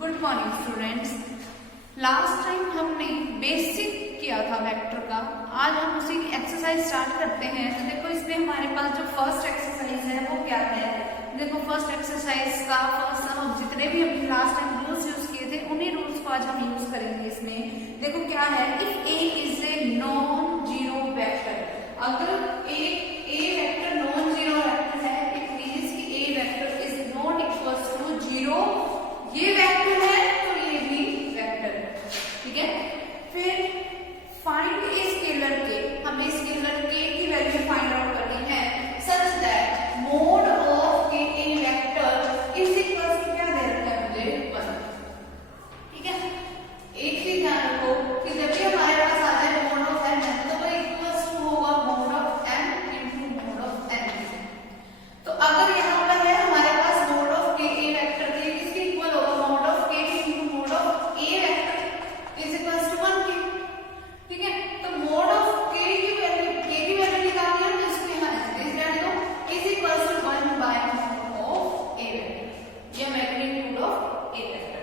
Good morning students. Last time हमने basic किया था वेक्टर का, आज हम उसी की एक्सरसाइज स्टार्ट करते हैं। तो देखो इसमें हमारे पास जो फर्स्ट एक्सरसाइज है वो क्या है। देखो फर्स्ट एक्सरसाइज का जितने भी हमने लास्ट टाइम रूल्स यूज किए थे उन्हीं रूल्स को आज हम यूज करेंगे। इसमें देखो क्या है, if A is a non zero vector, अगर A vector non zero vector है इट मींस कि A vector is not equals to zero. ये वेक्टर है तो ये भी वेक्टर है, ठीक है। फिर फाइंड ए स्केलर के, हमें स्केलर के की वैल्यू फाइंड आउट करनी है such that mod of A vector is equal to क्या दे रखा है मुझे 1, ठीक है। एक चीज ध्यान रखो कि जब भी हमारे पास आ जाए मोड ऑफ n तो वो इक्वल्स टू होगा mod of n into mod of n। तो अगर यहां पर है हमारे पास मोड ऑफ ए वेक्टर के किसके इक्वल होगा, mod of k into mod of A vector is equals to 1 के, ठीक है। तो मोड ऑफ k की वैल्यू निकालनी है तो इसको यहां ऐसे रहने दो is equals to 1 by mod of A vector, ये मैग्नीट्यूड ऑफ ए वेक्टर।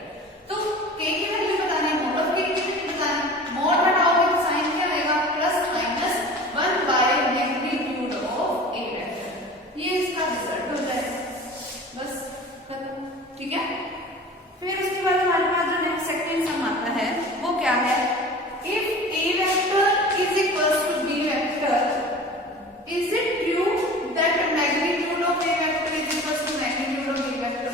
तो k की वैल्यू बतानी है, मोड ऑफ k की वैल्यू बतानी है। मोड हटाओगे तो साइन क्या आएगा, plus minus 1 by magnitude of A vector, ये इसका रिजल्ट हो जाएगा। बस खत्म, ठीक है। फिर उसके बाद हमारे पास जो नेक्स्ट सेकंड सम आता है वो क्या है, if A vector is equals to B vector is it true that magnitude of A vector is equals to magnitude of B vector.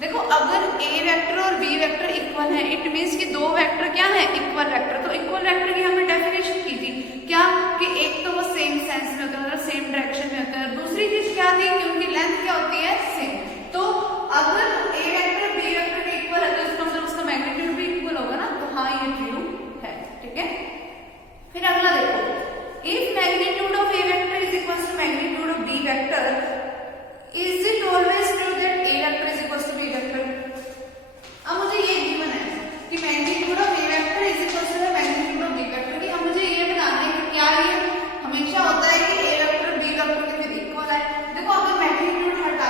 देखो अगर ए वेक्टर और बी वेक्टर इक्वल है इट मींस कि दो वेक्टर क्या है, equal vector. तो equal vector की हमने डेफिनेशन की थी क्या, कि एक तो वो सेम सेंस में होता है, मतलब सेम डायरेक्शन में होता है। दूसरी चीज क्या थी कि उनकी लेंथ क्या होती है, सेम। तो अगर ए वेक्टर बी वेक्टर के इक्वल है तो इसका मतलब उसका मैग्नीट्यूड भी इक्वल होगा ना, तो हाँ ये ट्रू है, ठीक है। फिर अगला देखो, if magnitude of A vector is equal to magnitude of B vector is it always true that A vector is equal to B vector. अब मुझे ये गिवन है कि magnitude of A vector is equal to magnitude of B vector की, अब मुझे ये बताना है कि क्या ये हमेशा होता है कि ए वेक्टर बी वेक्टर के फिर इक्वल है। देखो अगर मैग्नीट्यूड हटा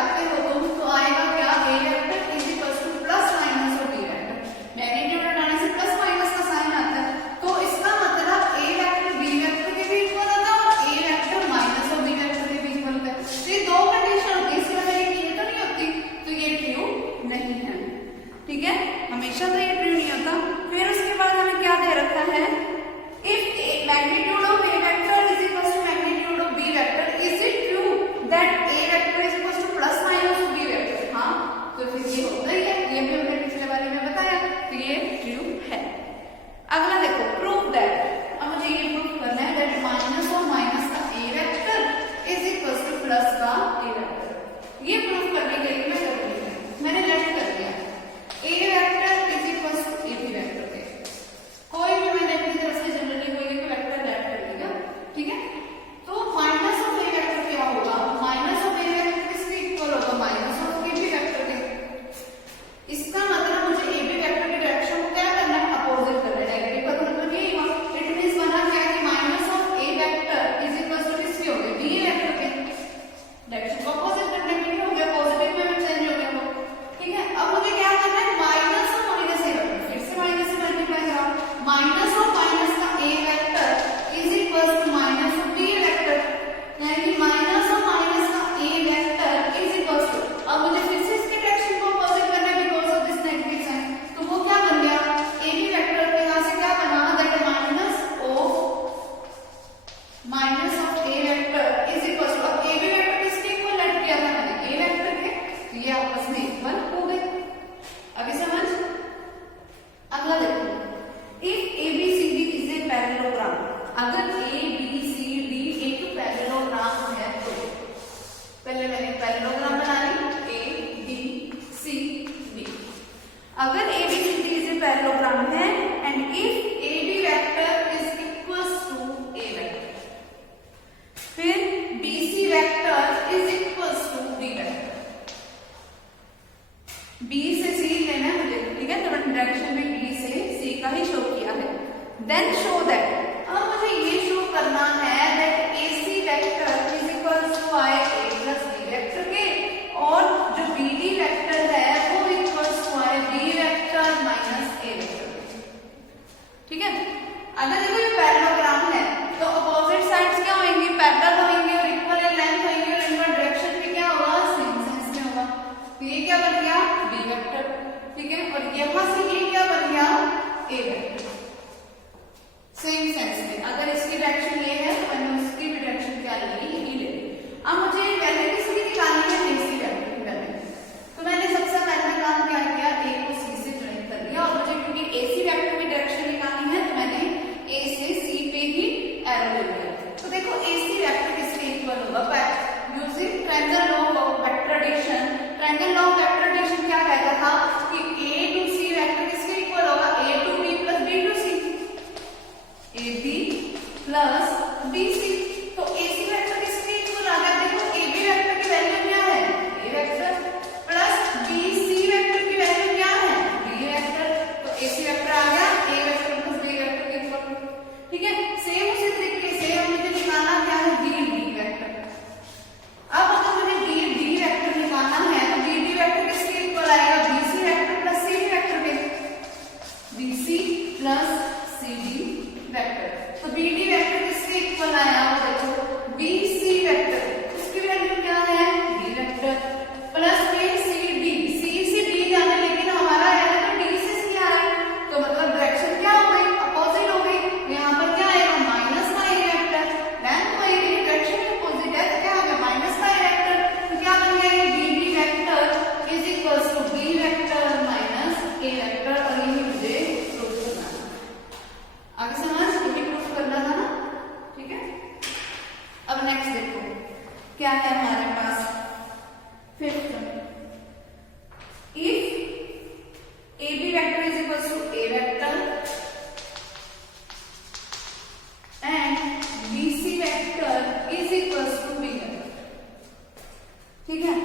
ठीक है,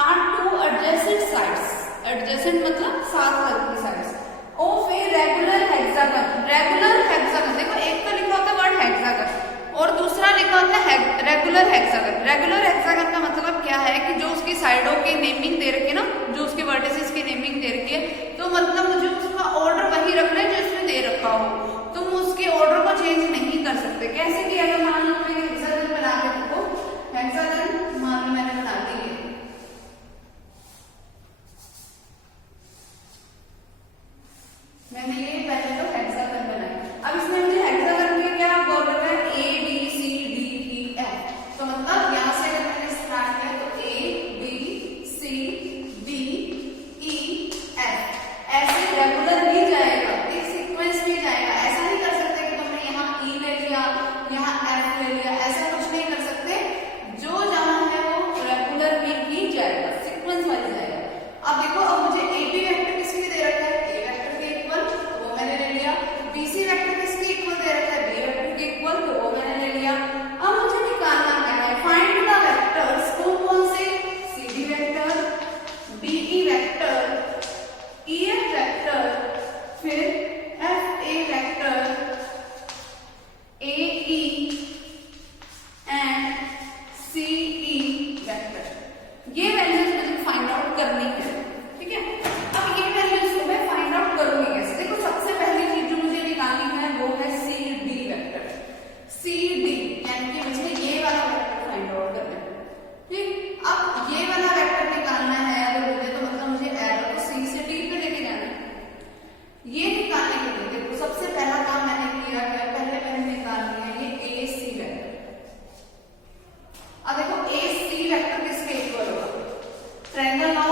are two adjacent sides, adjacent मतलब साथ लगती sides, of a regular hexagon, regular hexagon, देखो एक तो लिखा होता है वर्ड हेक्सागन और दूसरा लिखा होता है रेगुलर हेक्सागन। रेगुलर हेक्सागन का मतलब क्या है कि जो उसकी साइडों की नेमिंग दे रखी है ना, जो उसके वर्टिसेस की नेमिंग दे रखी है, तो मतलब मुझे उसका ऑर्डर वही रखना है जो इसमें दे रखा हो, तुम उसके ऑर्डर को चेंज नहीं कर सकते। कैसे किया था, मान लो मैंने हेक्सागन बना के, देखो हेक्सागन मान लो मैंने बना दी है, मैंने ये पहले तो हेक्सागन बनाया, अब इसमें मुझे हेक्सागन के क्या बोल रखा है, A B C D E F, तो मतलब यहाँ से अगर मैंने स्टार्ट किया तो A B C D E F, ऐसे रेगुलर नहीं जाएगा, एक सीक्वेंस में जाएगा। ऐसा नहीं कर सकते कि तुमने यहाँ ई ले लिया, यहाँ एफ ले लिया, ऐसा कुछ नहीं कर सकते, जो जहां है वो रेगुलर में ही जाएगा, सीक्वेंस वाइज जाएगा। अब देखो, अब मुझे ए बी वेक्टर किसके दे रखा है, ए वेक्टर के इक्वल, तो वो मैंने ले लिया, बी सी वेक्टर किसके इक्वल दे रखा है, बी वेक्टर के इक्वल, तो वो मैंने ले लिया। अब मुझे निकालना क्या है, फाइंड द वेक्टर्स, कौन से, C D vector, D E vector, E F vector, फिर F A vector, A E and C E vector, ये वैल्यूज मुझे फाइंड आउट करनी है। ठीक है, अब ये वैल्यूज को मैं फाइंड आउट करूंगी कैसे, देखो सबसे पहली चीज जो मुझे निकालनी है वो है C D vector, C D यानी कि मुझे ये वाला वेक्टर फाइंड आउट करना है। ठीक, अब ये वाला वेक्टर निकालना है तो मुझे, तो मतलब मुझे एरो को सी से डी पे लेके जाना है। ये निकालने के लिए देखो सबसे पहला काम मैंने किया क्या, पहले मैंने निकाल लिया ये ए सी वेक्टर। अब देखो ए सी वेक्टर किसके इक्वल होगा, ट्रायंगल लॉ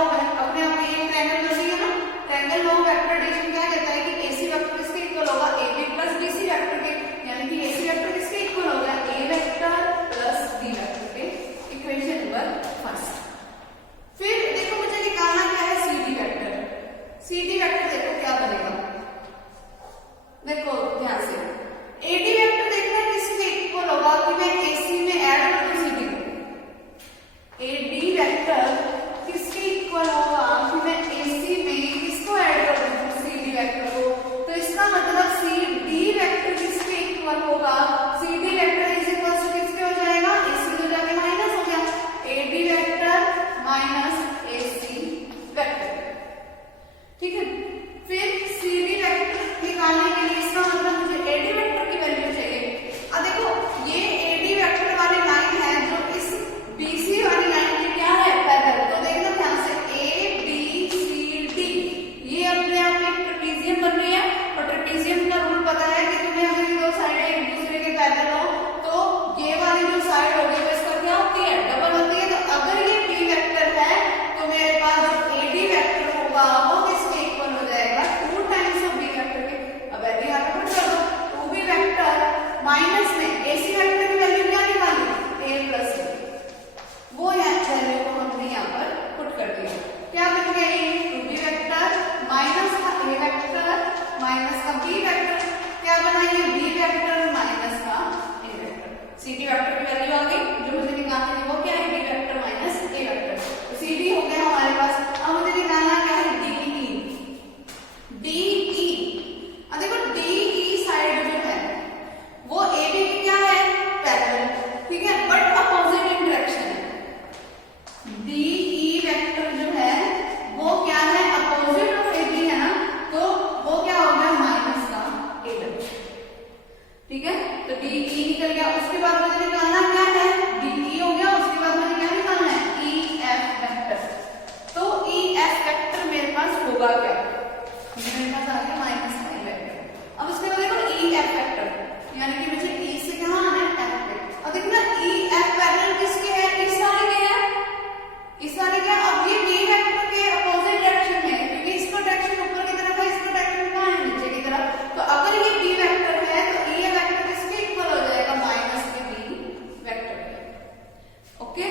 अपने आप में एक ट्रायंगल बनेगा ना, ट्रायंगल लॉ वेक्टर एडिशन क्या कहता है कि ए सी वेक्टर किसके इक्वल होगा, A B plus B C vector के, यानी कि ए सी वेक्टर किसके इक्वल होगा, A vector plus B vector के, इक्वेशन नंबर फर्स्ट। फिर देखो मुझे निकालना क्या है, C D vector, C D vector देखो क्या बनेगा, देखो ध्यान से, ए डी वेक्टर देखना किसके इक्वल होगा कि मैं ए सी में ऐड कर दूं सी डी को, ए डी वेक्टर किसके इक्वल होगा कि मैं ए सी में किसको ऐड कर दूं, सी डी वेक्टर को, तो इसका मतलब सी डी वेक्टर किसके इक्वल होगा, C D vector is equal to किसके हो जाएगा, ए सी तो जाके माइनस हो गया, A D vector minus A C vector. ठीक है, फिर सी डी वेक्टर निकालने के लिए इसका मतलब मुझे ए डी वेक्टर की वैल्यू चाहिए। अब देखो ये ए डी वेक्टर वाली लाइन है जो इस बी सी वाली लाइन की क्या है, पैरेलल, तो देखना ध्यान से ए बी सी डी, ये अपने आप में ट्रेपेजियम बन रही है, और ट्रेपेजियम का रूल पता है कि तुम्हें अगर ये दो साइडें एक दूसरे के पैरेलल हो तो ये वाली जो साइड होगी वो इसका क्या होती है, डबल होती है। तो अगर ये बी वेक्टर है तो मेरे पास जो ए डी वेक्टर होगा वो किसके इक्वल हो जाएगा, 2 टाइम्स ऑफ बी वेक्टर के। अब ऐसे यहाँ पे पुट कर दो, 2 बी वेक्टर माइनस में ए सी वेक्टर की वैल्यू क्या निकाली, ए प्लस ए, वो वैल्यू को हमने यहाँ पर पुट कर दिया, क्या बन गई, 2 बी वेक्टर माइनस का ए वेक्टर माइनस का बी वेक्टर, क्या बनाइए, बी वेक्टर माइनस का ए वेक्टर, सी डी वेक्टर की वैल्यू आ गई, जो मुझे निकालनी है वो क्या है, B vector minus A vector, तो सी डी हो गया हमारे पास। अब मुझे निकालना क्या है, डी ई, डी ई, अब देखो डी ई साइड जो है वो ए बी की क्या है, पैरेलल, ठीक है, बट अपोजिट इन डायरेक्शन है, डी ई वेक्टर जो है वो क्या है, अपोजिट ऑफ ए बी है ना, तो वो क्या हो गया, माइनस का ए डबल। ठीक है, तो डी ई निकल गया, उसके बाद मुझे निकालना क्या है, डी ई हो गया, उसके बाद मुझे क्या निकालना है, ई एफ वेक्टर, तो ई एफ वेक्टर मेरे पास होगा क्या, मेरे पास आ गया माइनस का ए वेक्टर। अब उसके बाद देखो ई एफ वेक्टर, यानी कि मुझे ई से कहाँ आना है, एफ पे, और देखना ई एफ पैरेलल किसके है, इस वाले के है, इस वाले के, अब ये बी वेक्टर के अपोजिट डायरेक्शन में, क्योंकि इसका डायरेक्शन ऊपर की तरफ है, इसका डायरेक्शन कहाँ है, नीचे की तरफ, तो अगर ये बी वेक्टर है तो ई वेक्टर किसके इक्वल हो जाएगा, माइनस के बी वेक्टर के। ओके,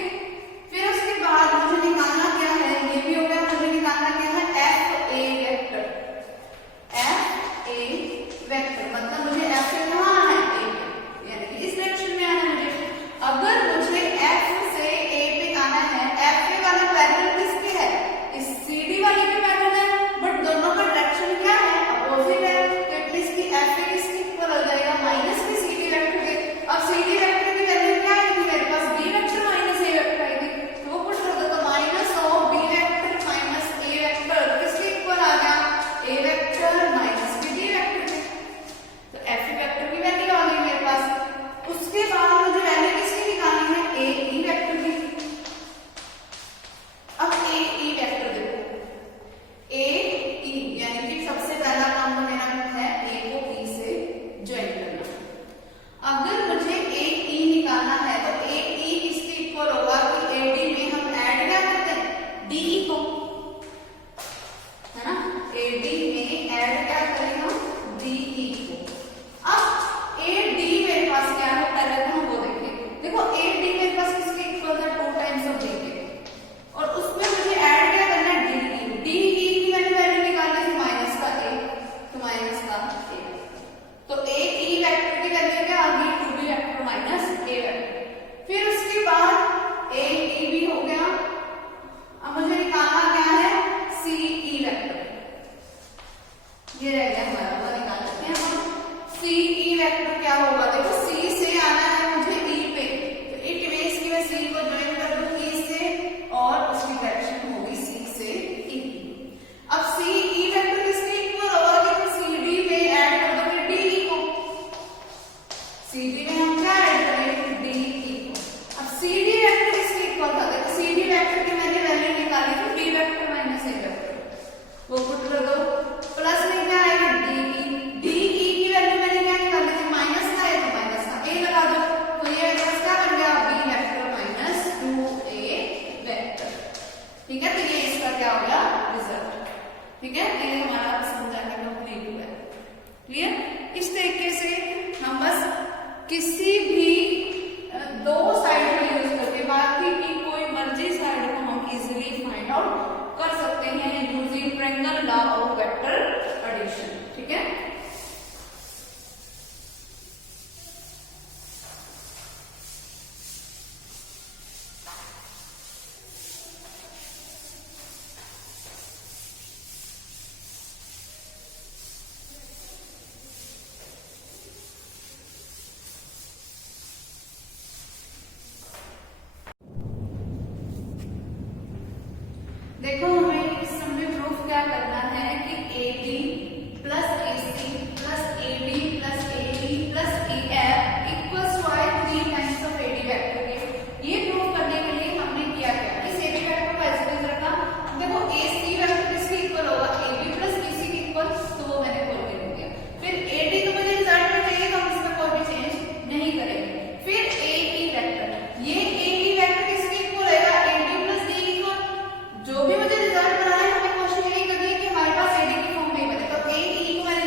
फिर उसके बाद मुझे निकालना क्या है, ये भी हो गया, मुझे निकालना क्या है, F A vector, F A vector मतलब मुझे एफ से कहाँ आना है, ए पे, यानी कि इस डायरेक्शन में आना है मुझे। अगर मुझे एफ से ए पे आना है, एफ ए वाला ई को, है ना, ए डी में ऐड क्या करेगा, डी ई को। अब ए डी मेरे पास क्या है, पहले तो हम वो देखें। देखो ए डी मेरे पास किसके इक्वल था, 2 टाइम्स ऑफ डी के, और उसमें मुझे ऐड क्या करना है, डी ई। डी ई की मैंने वैल्यू निकाली थी माइनस का ए, तो माइनस का ए, तो ए ई वेक्टर की वैल्यू क्या आ गई, 2b vector minus A vector. फिर उसके बाद ए ई भी हो गया। अब मुझे निकालना क्या है, सी ई वेक्टर, ये रह गया हमारा, वो निकाल लेते हैं हम। सी ई वेक्टर क्या होगा, देखो सी से आना है मुझे ई पे, तो इट मींस कि मैं सी को ज्वाइन कर दूं ई से, और उसकी डायरेक्शन होगी सी से ई। अब सी ई वेक्टर किसके इक्वल होगा, कि सी डी में ऐड कर दोगे डी ई को, सी डी में हम क्या ऐड करेंगे, डी ई को। अब सी डी वेक्टर किसके इक्वल था, देखो सी डी वेक्टर की मैंने वैल्यू निकाली थी, B vector minus A vector, वो पुट कर दो, प्लस में क्या आएगा, डी ई। डी ई की वैल्यू मैंने क्या निकाली थी, माइनस का है, तो माइनस का ए लगा दो, तो ये वेक्टर क्या बन गया, B vector minus 2a vector. ठीक है, तो ये इसका क्या हो गया, रिजल्ट। ठीक है, ये हमारा समझाना कंप्लीट हुआ है। क्लियर? इस तरीके से हम बस किसी भी 2 साइड को यूज करके बाकी की कोई मर्जी साइड को हम इजीली फाइंड आउट कर सकते हैं using triangle law of vector addition. ठीक है, देखो हमें इस सम में प्रूफ क्या करना है कि A B plus A C plus A D plus A E plus A F equals to 3 times of A D vector के। ये प्रूफ करने के लिए हमने किया क्या, इस ए बी वेक्टर को ऐसे नहीं रखा। देखो ए सी वेक्टर किसके इक्वल होगा, A B plus B C के इक्वल, तो वो मैंने खोल के दे दिया। फिर ए डी तो मुझे रिजल्ट में चाहिए, तो हम इसमें कोई भी चेंज नहीं करेंगे। फिर ए ई वेक्टर, ये ए ई वेक्टर किसके इक्वल होगा, ए डी प्लस डी के इक्वल। जो भी मुझे रिजल्ट बनाना है, हमें क्वेश्चन यही करनी है कि हमारे पास एडी की फॉर्म में बने, तो ए ई को मैंने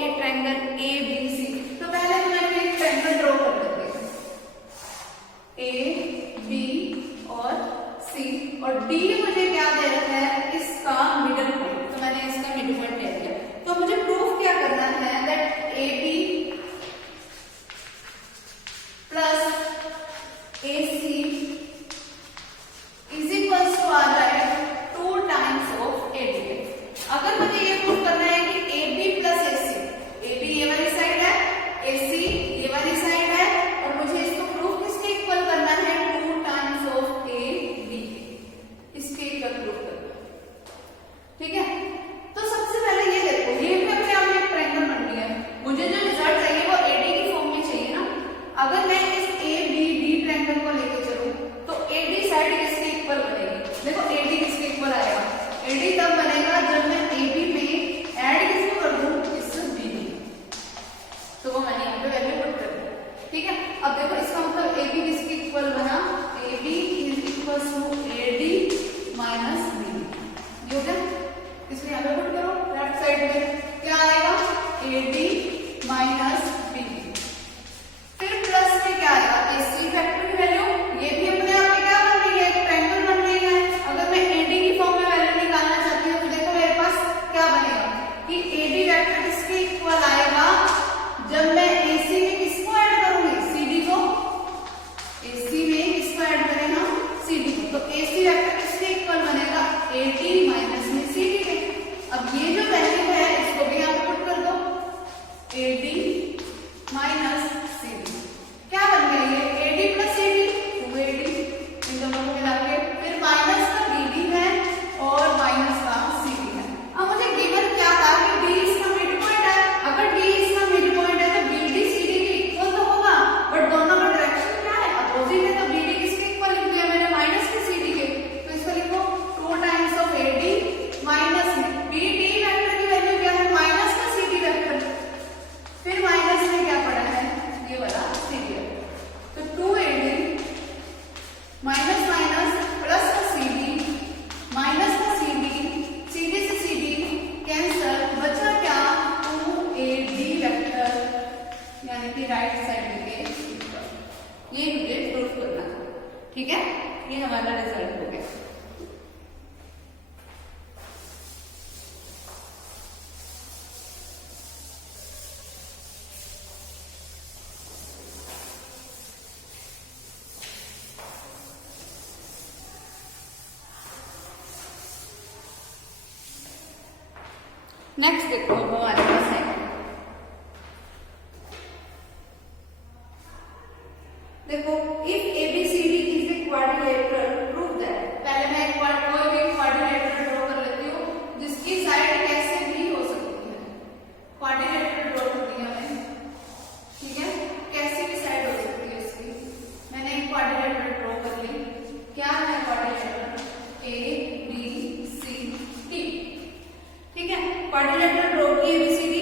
ए ट्रायंगल ए बी सी। तो पहले तो मैं एक ट्रायंगल ड्रॉ कर देती हूँ, ए बी और सी, और डी मुझे क्या दे रहा है, इसका मिडल पॉइंट, तो मैंने इसका मिडल पॉइंट ले लिया। तो मुझे प्रूफ क्या करना है that A B plus A C is equals to आ जाएगा 2 टाइम्स ऑफ ए डी। अगर मुझे ये प्रूफ करना है कि A B plus A C, A B ये वाली साइड है, ए सी ये वाली साइड है, और मुझे इसको प्रूफ किसके इक्वल करना है, 2 टाइम्स ऑफ ए बी, इसके इक्वल प्रूफ करना है। ठीक है, तो सबसे पहले ये देखो, ये भी अपने आप में एक ट्रायंगल बन गया है। मुझे जो रिजल्ट चाहिए वो एडी की फॉर्म में चाहिए ना। अगर मैं इस ए बी डी ट्रायंगल को लेके चलूं तो एडी साइड किसके इक्वल बनेगी, देखो एडी किसके इक्वल आएगा, एडी तब बनेगा जब मैं ए बी में ऐड किसको कर दूं, इस बी डी, तो वो मैंने यहाँ पे वैल्यू पुट कर दी। ठीक है, अब देखो इसका मतलब ए बी किसके इक्वल बना, A B is equal to A D minus B D, हो गया। इसमें यहाँ पे पुट करो, लेफ्ट साइड में क्या आएगा, A D minus B D, फिर प्लस में क्या आएगा, ए सी फैक्टर की वैल्यू, ये भी अपने आप में क्या बन रही है, एक ट्रायंगल बन रही है। अगर मैं एडी की फॉर्म में वैल्यू निकालना चाहती हूँ तो देखो मेरे पास क्या बनेगा कि एडी वेक्टर किसके इक्वल आएगा, जब मैं एसी में किसको ऐड करूंगी, सीडी को, एसी में किसको ऐड करेगा, सीडी को, तो एसी वेक्टर किसके इक्वल बनेगा, एडी माइनस में सीडी के। अब ये जो वैल्यू है इसको भी यहाँ पे पुट कर दो, एडी माइनस सीडी, क्या बन गया ये, एडी प्लस एडी, 2AD, इन दोनों को मिला के, फिर माइनस का बीडी है और माइनस का सीडी है। अब मुझे गिवन क्या था कि डी इसका मिड पॉइंट है, अगर डी इसका मिड पॉइंट है तो बीडी सीडी के इक्वल तो होगा, बट दोनों का डायरेक्शन क्या है, अपोजिट है, तो बीडी किसके इक्वल लिख दिया मैंने, माइनस के सीडी के, तो इसको लिखो 2 times of A D minus B D vector की वैल्यू क्या है, माइनस का सीडी वेक्टर, फिर माइनस में क्या पड़ा है, ये वाला सीडी वेक्टर, तो 2AD माइनस माइनस प्लस का सीडी माइनस का सीडी, सीडी से सीडी कैंसल, बचा क्या, 2AD वेक्टर, यानी कि राइट साइड के इक्वल। ये मुझे प्रूफ करना था। ठीक है, ये हमारा रिजल्ट हो गया। नेक्स्ट देखो हमारे पास है, देखो if ABCD is a quadrilateral prove that, पहले मैं एक कोई भी क्वाड्रिलेटरल ड्रॉ कर लेती हूँ जिसकी साइड कैसे भी हो सकती है, क्वाड्रिलेटरल ड्रॉ कर दिया मैंने। ठीक है, कैसी भी साइड हो सकती है इसकी, मैंने एक क्वाड्रिलेटरल ड्रॉ कर ली। क्या है क्वाड्रिलेटरल, ABCD। ठीक है, क्वाड्रिलेटरल ड्रॉ की ABCD,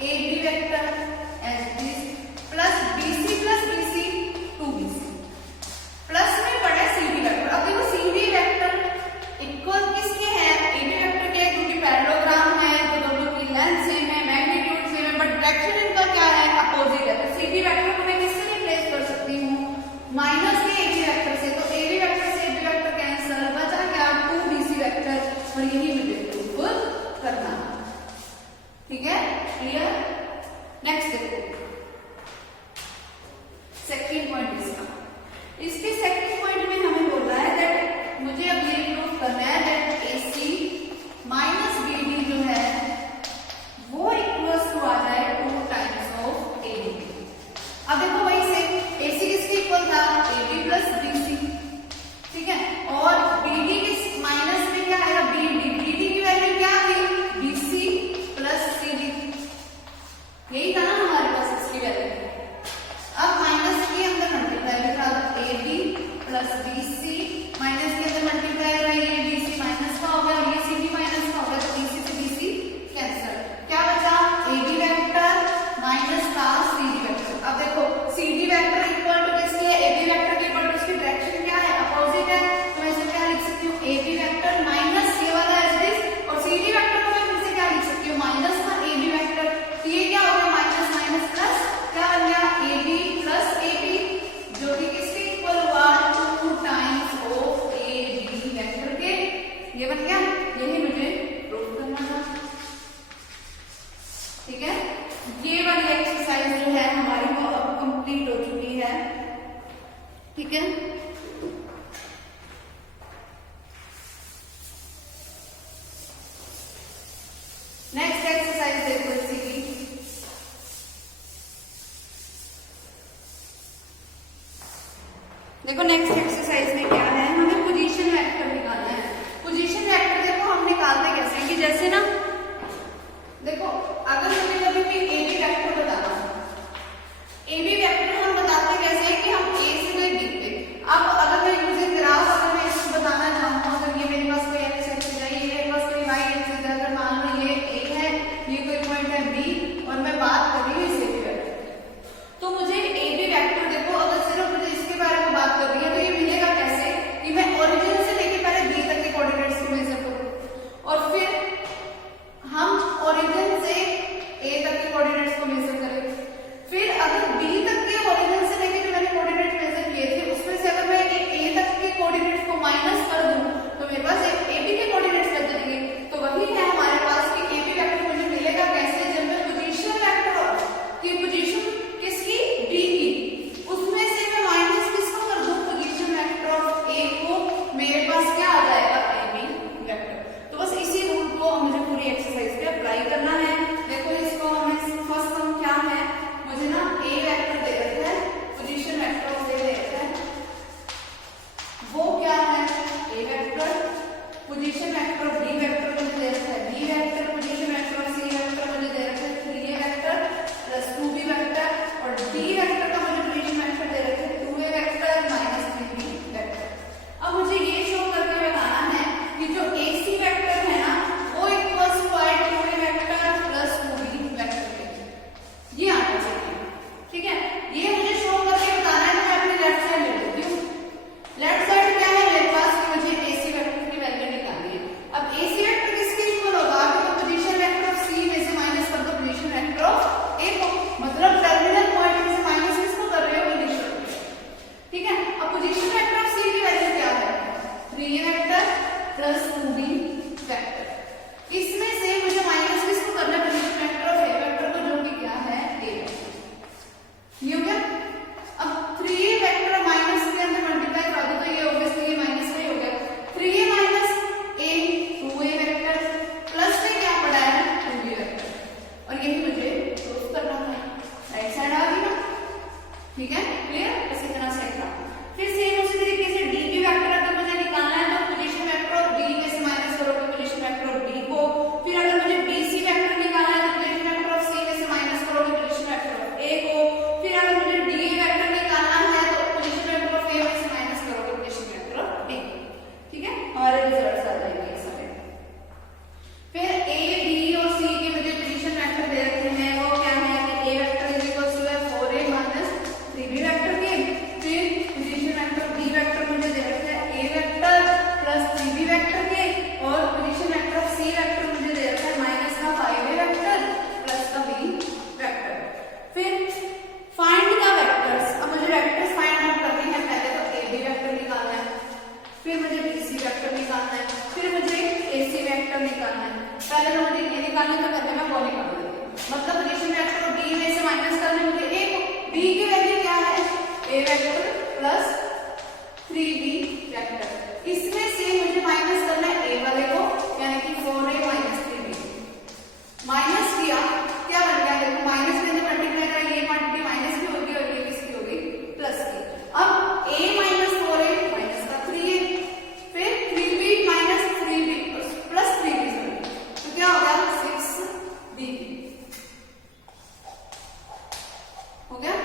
A B vector as this plus BC 2BC plus में पड़ा है सी बी वेक्टर। अब देखो सी बी वेक्टर इक्वल किसके हैं, ए बी वेक्टर के, क्योंकि पैरेललोग्राम है तो दोनों की लेंथ सेम है, मैग्नीट्यूड सेम है, बट डायरेक्शन इनका क्या है, अपोजिट है। तो सी बी वेक्टर को मैं किससे रिप्लेस कर सकती हूँ, माइनस के ए बी वेक्टर से। तो ए बी वेक्टर से ए बी वेक्टर कैंसिल, बचा क्या 2BC वेक्टर, और यही मुझे प्रूव करना है। ठीक है, क्लियर। नेक्स्ट देखो सेकंड पॉइंट इसके सेकंड पॉइंट में हमें बोल रहा है दैट मुझे अब ये प्रूव करना है दैट AC माइनस BD जो है वो इक्वल्स टू आ जाए 2 टाइम्स ऑफ AD। अब देखो वही से AC किसके इक्वल था, AB प्लस BC, ठीक है, और BD किस माइनस में क्या आएगा, BD की वैल्यू क्या थी, BC प्लस CD, यही था ना हमारे पास इसकी वैल्यू। अब माइनस के अंदर मल्टीप्लाई लिखा AB प्लस BC, माइनस के अंदर मल्टीप्लाई हो रहा है, ये BC माइनस का होगा, ये CD माइनस का होगा, तो BC से BC कैंसिल, क्या बचा AB वेक्टर माइनस का CD वेक्टर। अब देखो CD वेक्टर इक्वल टू किसके है, AB वेक्टर के इक्वल टू, इसकी डायरेक्शन क्या है, अपोजिट है, तो मैं इसे क्या लिख सकती हूँ, AB वेक्टर माइनस ये वाला एज दिस, और CD वेक्टर को मैं फिर से क्या लिख सकती हूँ, माइनस का AB वेक्टर। तो ये क्या हो गया, माइनस माइनस प्लस क्या बन गया, AB प्लस AB, जो कि किसके इक्वल हुआ, 2 टाइम्स ऑफ AB वेक्टर के, ये बन गया। यही मुझे प्रूव करना था। ठीक है, ये वाली एक्सरसाइज जो है हमारी वो अब कंप्लीट हो चुकी है। ठीक है, नेक्स्ट एक्सरसाइज देखो इसी की। देखो नेक्स्ट एक्सरसाइज में क्या है, हमें पोजीशन वेक्टर निकालना है। पोजीशन वेक्टर देखो हम निकालते कैसे हैं कि जैसे ना देखो अगर मुझे कभी भी AB वेक्टर बताना हो, AB वेक्टर हम बताते कैसे हैं कि हम A से कोई B पे, अब अगर मुझे ग्राफ अगर मैं इसको बताना चाहूँ, अगर ये मेरे पास कोई एक्स एक्सिस है, ये मेरे पास कोई वाई एक्सिस है, अगर मान लो ये A है, ये कोई पॉइंट है B, और मैं बात कर रही हूँ इस AB वेक्टर, तो मुझे AB वेक्टर देखो अगर सिर्फ मुझे इसके बारे में बात कर रही है तो ये मिलेगा कैसे कि मैं ओरिजिन से लेके पहले B तक के कोऑर्डिनेट्स को मेजर करूँ, और फिर हम ओरिजिन से वेक्टर प्लस 3b वेक्टर। इसमें से मुझे माइनस करना है a वाले को, यानी कि 4a माइनस 3b। माइनस किया, क्या बन गया? देखो माइनस के अंदर मल्टीप्लाई करें, ये क्वांटिटी माइनस की होगी और ये किसकी होगी? प्लस की। अब a माइनस 4a माइनस का 3a, फिर 3b minus 3b plus 3b, तो क्या हो गया? 6b हो गया।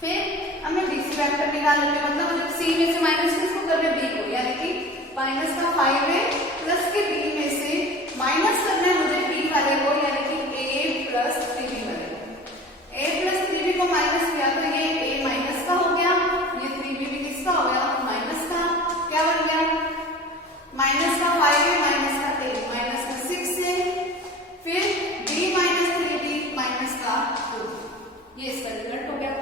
फिर हमें bc वेक्टर निकालने में, मतलब मुझे c में से माइनस किसको करना है? b को, यानी कि माइनस का 5a प्लस के b में से माइनस करना है मुझे b वाले को, यानी कि a प्लस 3b वाले को। a प्लस 3b को माइनस किया तो ये a माइनस का हो गया, ये 3b भी किसका हो गया? माइनस का। क्या बन गया? माइनस का 5a माइनस का a माइनस का 6a, फिर b माइनस 3b माइनस का 2, ये इसका रिजल्ट हो गया।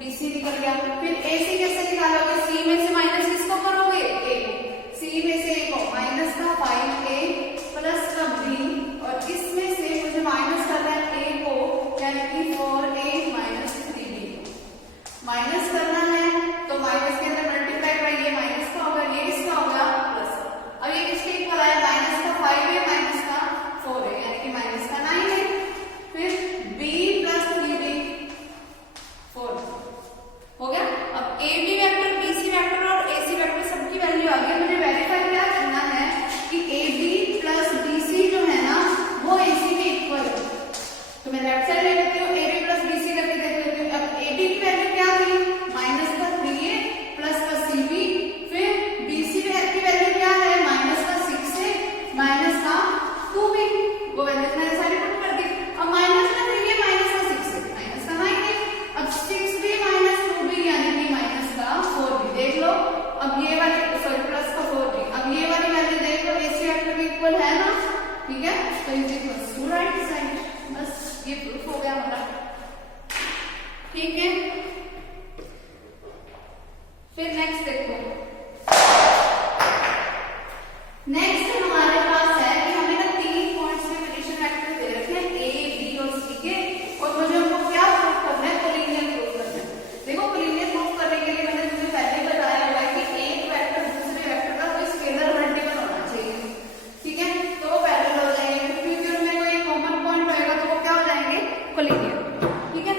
bc निकल गया। फिर ac कैसे निकालोगे? c में से माइनस किसको करोगे? a को। c में से a को माइनस का 5a प्लस का b, और इसमें से मुझे माइनस करना है a को, यानी कि 4a माइनस 3b माइनस करना है। तो माइनस के अंदर मल्टीप्लाई करें, ये माइनस का होगा, ये किसका होगा? प्लस का। अब ये किसके इक्वल आया? माइनस का 5a माइनस का 4a, यानी कि माइनस का 9a। फिर b प्लस 3b 4 हो गया। अब a b vector, b c vector और a c वेक्टर सबकी वैल्यू आ गई। मुझे वेरीफाई क्या करना है कि a b plus b c जो है ना वो a c के इक्वल है। तो मैं लेफ्ट साइड ले लेती हूँ, a b plus b c करके देख लेती हूँ। अब a b की वैल्यू क्या थी? माइनस का 3a प्लस का cb, फिर b c की वैल्यू क्या है? माइनस का 6a माइनस का 2b, वो वैल्यू मैंने सारी पुट कर दी। अब माइनस का 3a माइनस का 6a माइनस का 9a, अब 6b माइनस 2b यानी कि माइनस का 4b। देख लो, अब ये वाली सॉरी प्लस का 4b, अब ये वाली वैल्यू देख लो, ac वेक्टर के इक्वल है ना? ठीक है, तो is equal to right side. बस ये प्रूफ हो गया हमारा। ठीक है, फिर नेक्स्ट देखो। नेक्स्ट हमारे पास है कि हमें ना 3 पॉइंट्स में पोजीशन वेक्टर दे रखे हैं a b और c के, और मुझे उनको क्या प्रूफ करना है? कोलिनियर प्रूफ करना है। देखो कोलिनियर प्रूफ करने के लिए मैंने तुम्हें पहले बताया हुआ है कि एक वेक्टर दूसरे वेक्टर का कोई स्केलर मल्टीपल होना चाहिए। ठीक है, तो वो पैरेलल हो जाएंगे, फ्यूचर में कोई कॉमन पॉइंट होएगा तो वो क्या हो जाएंगे? कोलिनियर। ठीक है,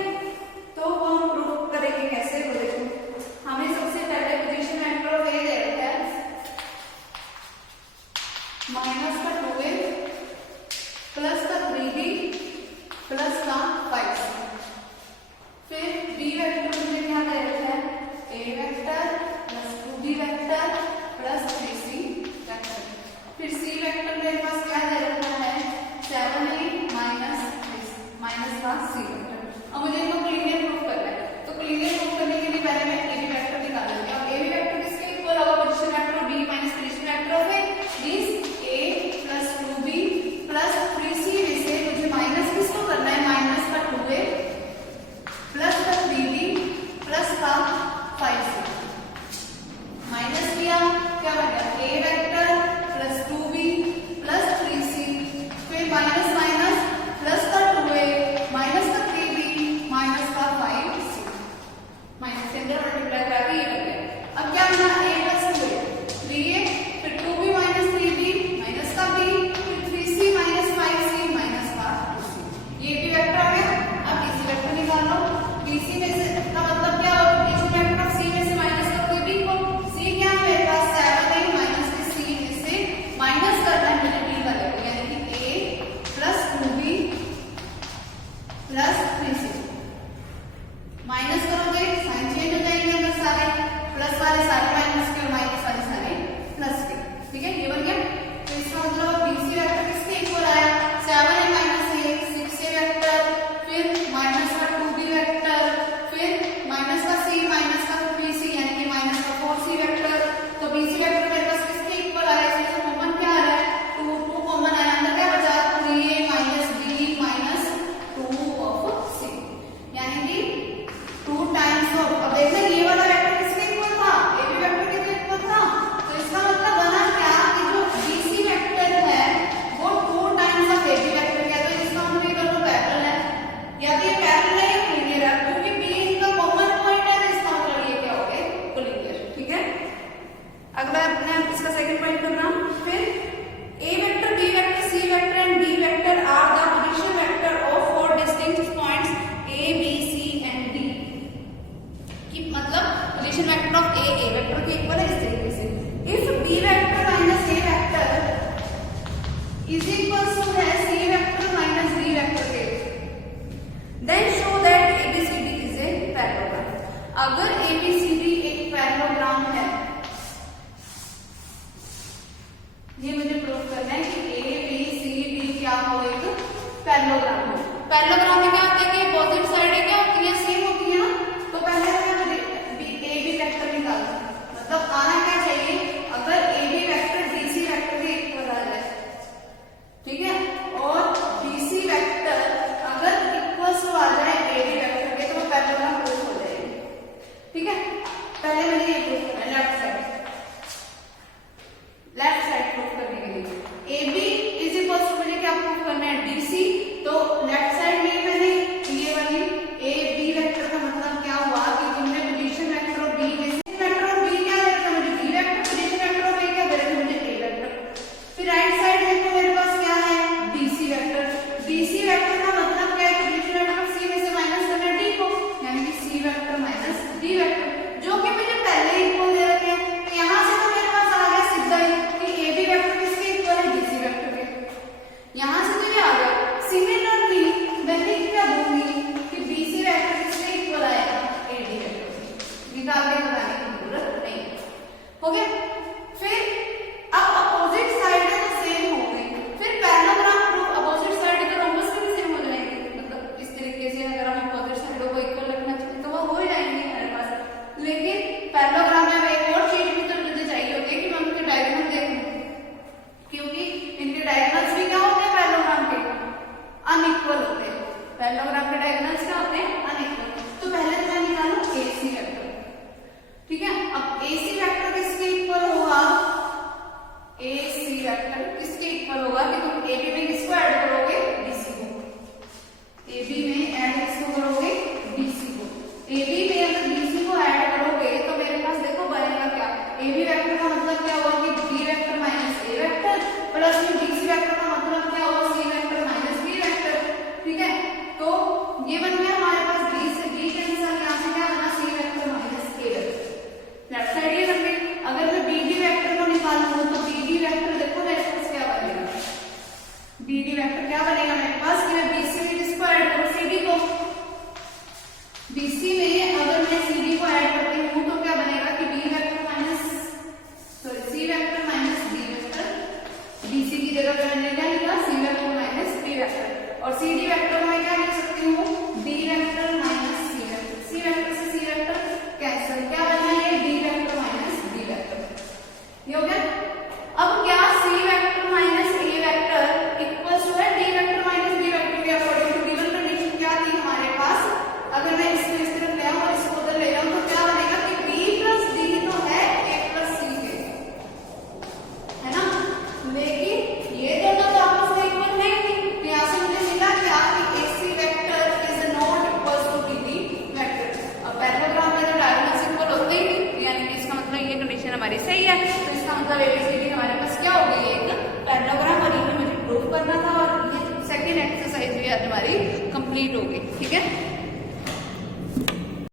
तो वो हम प्रूफ करेंगे कैसे? वो देखो, हमें सबसे पहले पोजीशन वेक्टर ऑफ a दे रखा है माइनस का 2a प्लस का 3b प्लस का 5c। फिर b वेक्टर मुझे क्या दे रखा है? a vector plus 2b vector plus 3c vector. फिर c वेक्टर मेरे पास क्या दे रखा है? 7a माइनस का c वेक्टर। अब मुझे इनको कोलिनियर प्रूफ करना है, तो कोलिनियर प्रूफ करने के लिए पहले मैं a b वेक्टर निकाल लूंगी। अब a b वेक्टर किसके इक्वल होगा? Position vector b minus position vector of a, means a plus 2b plus 3c में से मुझे माइनस किसको करना है? माइनस का 2a प्लस का 3b प्लस का 5c। माइनस किया, क्या बन गया? a vector plus 2b plus 3c, फिर माइनस माइनस प्लस का 2a माइनस का 3b माइनस का 5c, माइनस के अंदर मल्टीप्लाई करके ये बन गया। अब क्या बना? a प्लस 2a 3a, फिर 2b माइनस 3b माइनस का b, फिर 3c माइनस 5c माइनस का 2c। ये भी वेक्टर आ गया। अब bc वेक्टर निकालो। bc में से का मतलब क्या होगा? bc वेक्टर ऑफ c में से माइनस कर कोई b को। c क्या है मेरे पास? 7a माइनस के c में से माइनस करना है मुझे b वाले को, यानी कि a plus 2b plus 3c। Minus करोगे साइन चेंज हो जाएंगे अंदर सारे, प्लस वाले सारे माइनस के और माइनस वाले सारे प्लस के। ठीक है, ये बन गया। तो इसका मतलब bc वेक्टर किसके इक्वल आया? 7a minus a 6a vector, फिर माइनस का 2b वेक्टर, फिर माइनस का c माइनस का 3c यानी कि माइनस का 4c वेक्टर। तो bc वेक्टर मेरे पास किसके इक्वल आया? इसमें से कॉमन क्या आ रहा है? 2 कॉमन आया, अंदर क्या बचा? 3a minus b minus 2 of parallelogram में क्या होता है कि अपोजिट साइड क्या होती है, सेम होती है ना। तो पहले हमें ए बी वेक्टर निकालना है, मतलब आना क्या चाहिए, अगर A B vector D C vector के इक्वल आ जाए, ठीक है, और डीसी वेक्टर अगर इक्वल टू आ जाए ए बी वेक्टर के, तो पैरेललोग्राम प्रूफ हो जाएगी, ठीक है। पहले मैंने ये प्रूफ करना है लेफ्ट साइड प्रूफ करने के लिए A B is equal to, मुझे क्या प्रूफ करना है, डीसी। तो लेफ्ट साइड में मैंने ये वाली ए बी वेक्टर का मतलब क्या हुआ कि तुमने पोजीशन वेक्टर और बी वेक्टर और बी क्या दे रखा मुझे, बी वेक्टर, पोजीशन वेक्टर और ए क्या दे रखा मुझे, ए वेक्टर। फिर राइट साइड देखो मेरे पास क्या है, डीसी वेक्टर। डीसी वेक्टर का मतलब क्या है, पोजीशन वेक्टर सी में से माइनस करना डी को, यानी कि सी वेक्टर माइनस डी वेक्टर, जो कि मुझे पहले ही इक्वल दे रखे हैं। तो यहां से तो मेरे पास आ गया सीधा ही कि ए बी वेक्टर किसके इक्वल है, डीसी वेक्टर के। यहां से तो ये आ गया। सिमिलरली मैं लिख क्या दूंगी कि बीसी वेक्टर किसके इक्वल आएगा, ए डी वेक्टर से। निकाल के बताने की जरूरत नहीं, हो गया। फिर अब अपोजिट साइड है तो सेम हो गई। फिर पैरेललोग्राम प्रूफ, अपोजिट साइड के रोम्बस भी सेम हो जाएंगे, मतलब इस तरीके से अगर हम अपोजिट साइडों को इक्वल रखना चाहते तो वो हो जाएंगे हमारे पास। लेकिन पैरेललोग्राम में अब एक और चीज भी तो मुझे चाहिए होती है कि मैं उनके डायगोनल देखूं, क्योंकि इनके डायगोनल्स भी क्या होते हैं पैरेललोग्राम के, अनइक्वल होते हैं। पैरेललोग्राम के डायगोनल्स क्या होते हैं, अनइक्वल। तो पहले तो मैं निकालूं एसी वेक्टर, ठीक है। अब एसी वेक्टर किसके इक्वल होगा, एसी वेक्टर किसके इक्वल होगा कि तुम एबी में किसको ऐड करोगे, डीसी को। एबी में ऐड किसको करोगे, डीसी को। एबी में अगर डीसी को ऐड करोगे तो मेरे पास देखो बनेगा क्या, एबी वेक्टर का मतलब क्या होगा कि B vector minus A vector, plus में डीसी वेक्टर का मतलब क्या होगा, सी वेक्टर माइनस बी वेक्टर, ठीक है। तो ये बन गया हमारे पास बी से बी कैंसिल, यहाँ से क्या बना, सी vector minus A vector. Left side ये बन गई। अगर मैं बी डी वेक्टर को निकालूं तो बी डी वेक्टर देखो मेरे पास क्या बनेगा, बी डी वेक्टर क्या बनेगा मेरे पास कि मैं बीसी में किसको ऐड करूं, सी डी को। बीसी में अगर मैं सी डी को ऐड करती हूं तो क्या बनेगा कि B vector minus, sorry C vector minus B vector, BC की जगह पे मैंने क्या लिखा, C vector minus B vector. और सी डी वेक्टर में क्या लिख सकती हूँ, B vector minus C vector, C vector से सी वेक्टर कैंसिल, क्या बना ये, B vector minus B vector, ये हो गया। अब क्या C vector minus A vector equals to है D vector minus B vector के अकॉर्डिंग टू गिवन कंडीशन क्या थी हमारे पास। अगर मैं इसको इस तरफ ले आऊं और इसको उधर ले जाऊं तो क्या बनेगा कि बी प्लस डी तो है ए प्लस सी के, है ना। लेकिन ये दोनों तो आपस में इक्वल नहीं थी, तो यहाँ से मुझे मिला क्या कि A C vector is not equal to D vector. अब पैरेललोग्राम में तो डायगोनल्स इक्वल होते ही नहीं, यानी कि इसका मतलब ये कंडीशन हमारी सही है। तो इसका मतलब एबीसीडी हमारे पास क्या हो गई, एक पैरेललोग्राम, और ये मुझे प्रूव करना था, और ये सेकंड एक्सरसाइज भी आज हमारी कंप्लीट हो गई, ठीक है।